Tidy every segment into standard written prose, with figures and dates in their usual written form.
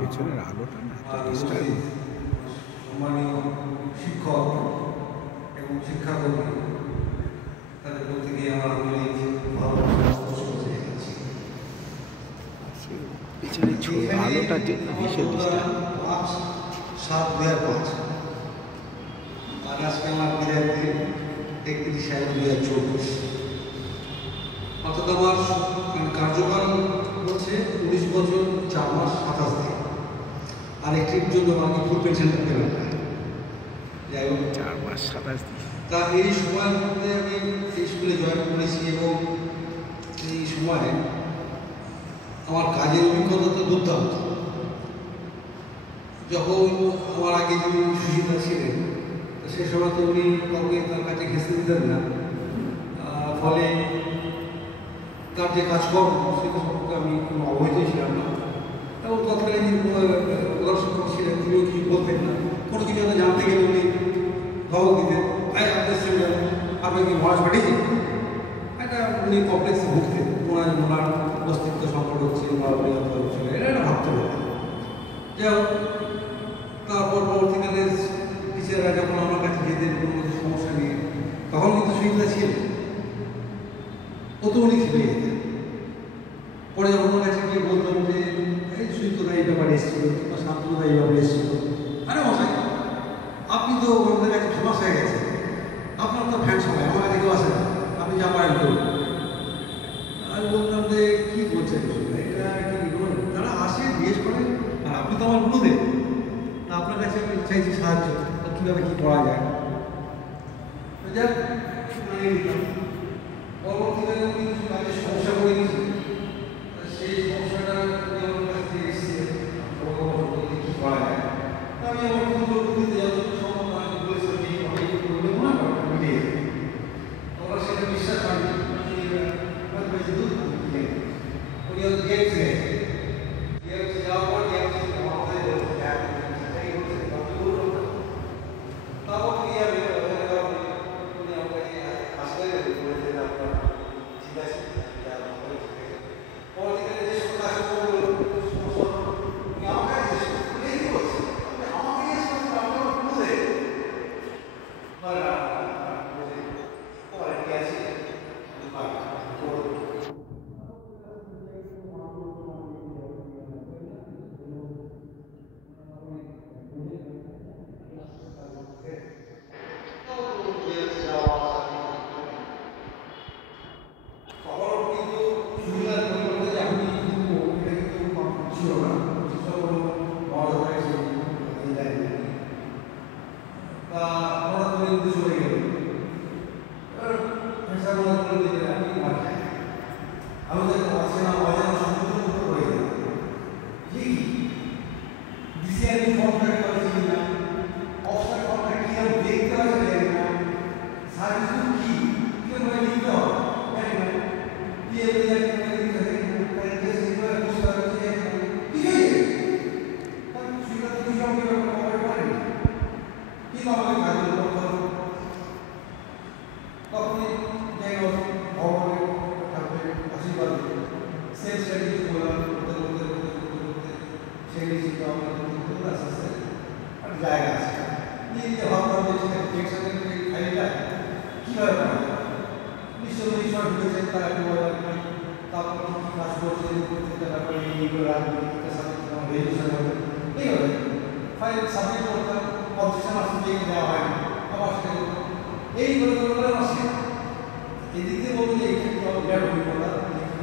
পেছনের আলোটা না ডিস্টার্ব। সম্মানীয় শিক্ষক এবং শিক্ষাকর্মী তাদের প্রত্যেকে আমার আন্তরিক পেছনের আলোটার জন্য ভীষণ ডিস্টার্ব। 5/7/2005 আর আজকে আমার বিদায় দিন 31/7/2024। অর্থাৎ আমার কার্যকাল হচ্ছে 19 বছর 4 মাস 27 দিন। আর একটির জন্য আমাকে ফুল পেনশনটা পেলাম না। যাই হোক 4 মাস 27 দিন। তা এই সময়ের মধ্যে আমি এই স্কুলে জয়েন করেছি এবং এই সময়ে আমার কাজের অভিজ্ঞতা তো দুর্দান্ত। যখন আমার আগে যিনি সুশীলা ছিলেন সে সময় তো উনি কাউকে তার কাছে ঘেঁষতে দিতেন না, ফলে তার যে কাজকর্ম সেটা সম্পর্কে আমি কোনো অবহিতই ছিলাম না। এবং তৎকালীন প্রধান শিক্ষক ছিলেন তিনিও কিছু বলতেন না, কোনো কিছু হয়তো জানতে গেলে উনি ধমক দিতেন, আপনার সঙ্গে আপনাকে কি মহারাজ পাঠিয়েছেন, একটা উনি কমপ্লেক্সে ভুগতেন, ওনার অস্তিত্ব সংকট হচ্ছে, ওনার পরিবর্তন হচ্ছে, এটা একটা ভাবতে হবে। যাই হোক, তারপর পরবর্তীকালে টিচাররা যখন আমার কাছে যেতেন কোনো কিছু সমস্যা নিয়ে, তখন কিন্তু সুবিধা ছিল, ও তো উনি খেলে যেতেন। পরে যখন ওনার কাছে গিয়ে বলতাম যে এই সুস্থতা এই ব্যাপারে এসেছিল বা শান্ততা এই ব্যাপারে এসেছিল, আরে মশাই আপনি তো আমাদের কাছে ফেমাস হয়ে গেছেন, আপনার তো ফ্যান সবাই, আমার কাছে কেউ আসে না, আপনি যা পারেন করুন। আমি বললাম যে কী বলছেন এটা কি, তারা আসে জিজ্ঞেস করেন, আর আপনি তো আমার গুরুদেব, আপনার কাছে আমি চাইছি সাহায্য, কীভাবে কী করা যায়। যাক শুনে নিলাম। পরবর্তীকালে উনি কিছু কাজের সমস্যা করে দিয়েছে, সেই সমস্যাটা আমার কাছে এসেছে, কী করা যায়। আমি আমার কিন্তু দিতে যতটুকু সম্ভব আমি বলেছিলাম এই অনেক করলে মনে হয় মিলিয়ে যাবে। ওরা সেটা বিশ্বাস করেনি, উনি হয়তো গেছে যাওয়ার পর তারপর কি আমি উনি আমাকে আসলে বলেছেন আপনার ঠিক আছে, পরবর্তীকালে যে সমস্ত কাজকর্ম উনি আমাকে বলছেন আমাকে আপনার বুঝে জায়গা আছে নিজে ভাবতাম যে ইলেকশনের ফাইলটা কীভাবে করা যায়। নিশ্চয়ই ঈশ্বর ঢুকেছেন, তারা একটু তারপর কী কাজ করছে প্রত্যেকটা ব্যাপারে এইগুলো রাজনীতির সাথে রেজিস্ট্রেশন হবে, এইভাবে ফাইল সাবমিট করতাম, কম্পিটিশন আসতে দেওয়া হয় না, আবার সেটা এই করে আমার শেখা। এদিক দিয়ে বলবো যে এইটা কিন্তু আমার বিরাট অভিজ্ঞতা,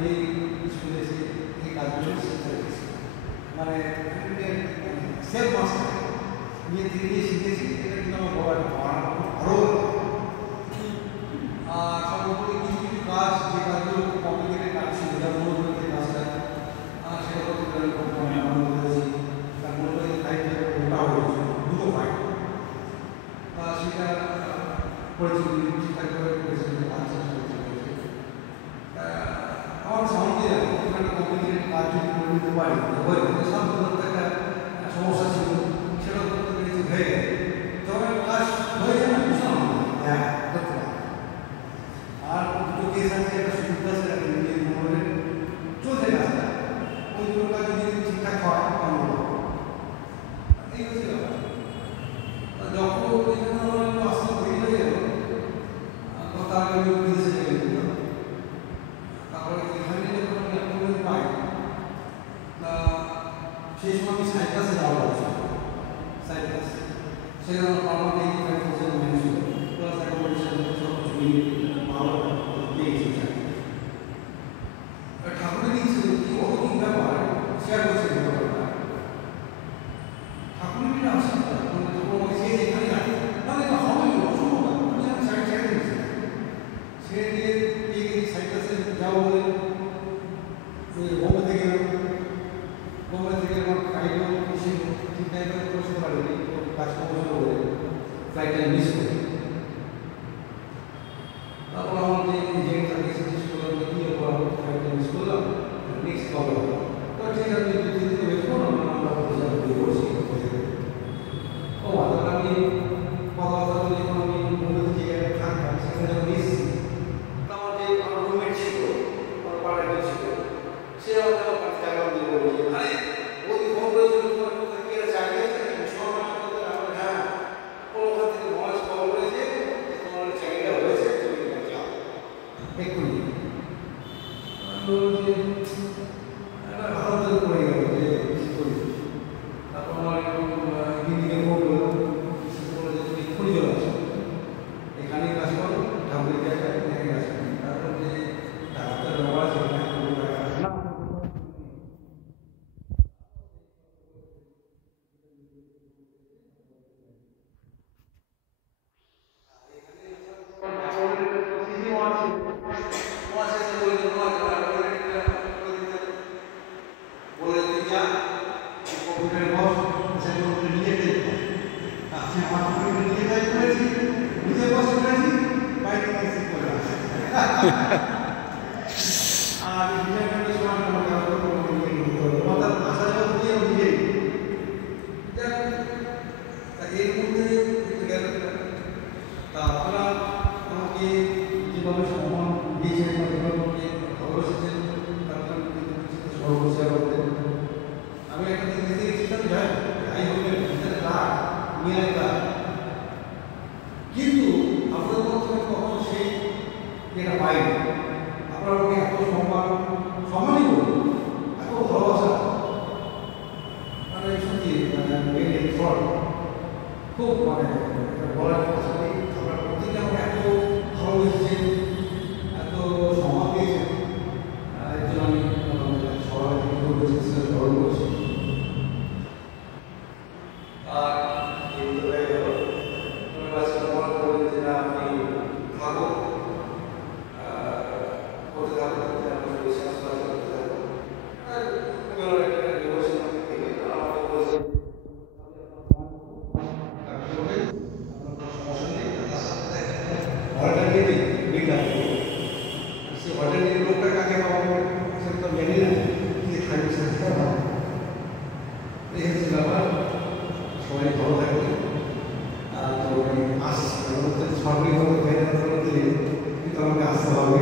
এই স্কুলে এসে এই কাজগুলো শিখতে পেরেছি, মানে সেলফ মাস্টার নিয়ে ধীরে ধীরে শিখেছি। এটা কিন্তু আমার বড় একটা আরও সর্বোপরি কিছু কিছু কাজ, যে কাজগুলো খুব কমপ্লিকেটেড কাজ ছিল, যেমন মনোযোগের যে কাজটা, সেটা করতে আনন্দ করেছি। তার মনোযোগের ফাইলটা ওটা হয়েছে দুটো ফাইল, সেটা করেছি ঠিকঠাকভাবে করেছি, আমার সামনে একটা কমপ্লিকেটেড কাজ যদি করে নিতে পারি হয়ে গেছে, সাধারণত একটা সমস্যা ছিল সেটা করতে পেরেছি, হয়ে গেছে, যখন কাজ হয়ে যায় না ভীষণ হ্যাঁ করতে পারি। আর দুটো কেস আছে, একটা সুবিধা সেটা চলছে কাজটা, টাইমে বসতে পারিনি, কাজ কর্ম করে ফ্লাইটটা মিস করি। তারপর আমার যে তাকে সাজেস্ট করলাম যে কী করলাম, ফ্লাইটটা মিস করলাম, নেক্সট কবে হবে? তো ঠিক আছে, আপনি দিতে বেরবো না, আমরা করছি। ও তাহলে আমি কথাবার্তা বলে যখন আমি মূলত যে জায়গায় থাকতাম সেখানে যখন এসেছি, আমার যে আমার রুমমেট ছিল, আমার পাড়ায় ছিল, সে আমাকে আমার টাকা দিয়ে বলছে, আরে ওই ফোন করেছিল তোমার কোথায় কি চাকরি আছে, সরকার করতে আমার হ্যাঁ ওখান থেকে মহাজ খবর করেছে তোমার চাকরিটা হয়েছে, তুমি যাও এক্ষুনি। যে একটা হাতে পড়ে গেল যে কী করি। তারপর আমার হিন্দিকে ফোন করলাম, বলে যে তুমি এক্ষুনি চলে আসো, এখানে কাজ করো, ঠাকুরের জায়গায় এখানে কাজ করো। তারপর যে টাকাটা দেওয়া আছে না, আপনারা আমাকে যেভাবে সম্মান দিয়েছেন বা যেভাবে আমাকে ভালোবেসেছেন তার জন্য সর্বশেষ করতে আমি একটা জিনিস দেখেছিলাম, যাই হবে রাগ নিয়ে রাগ, কিন্তু আপনাদের মধ্যে কখনো সেই যেটা পাইনি। আপনারা আমাকে এত সম্মানই করুন, এত ভালোবাসা, মানে সত্যি খুব মানে বলার ভাষা নেই। আপনারা প্রত্যেকে আমাকে এত ভালোবেসেছেন, এত সম্মান দিয়েছেন, এর জন্য আমি সবাই স্মরণ করছি। আর এই তো হয়ে গেল, মনে করলেন যে না আপনি থাকো, করতে থাকো, আপনার বিশ্বাস করতে থাকো। আর একটা রিভোশন থেকে আমাকে বলেছে সবাই ভালো থাকবে। আর তো আসছে সরকারি কিন্তু আমাকে আসতে হবে।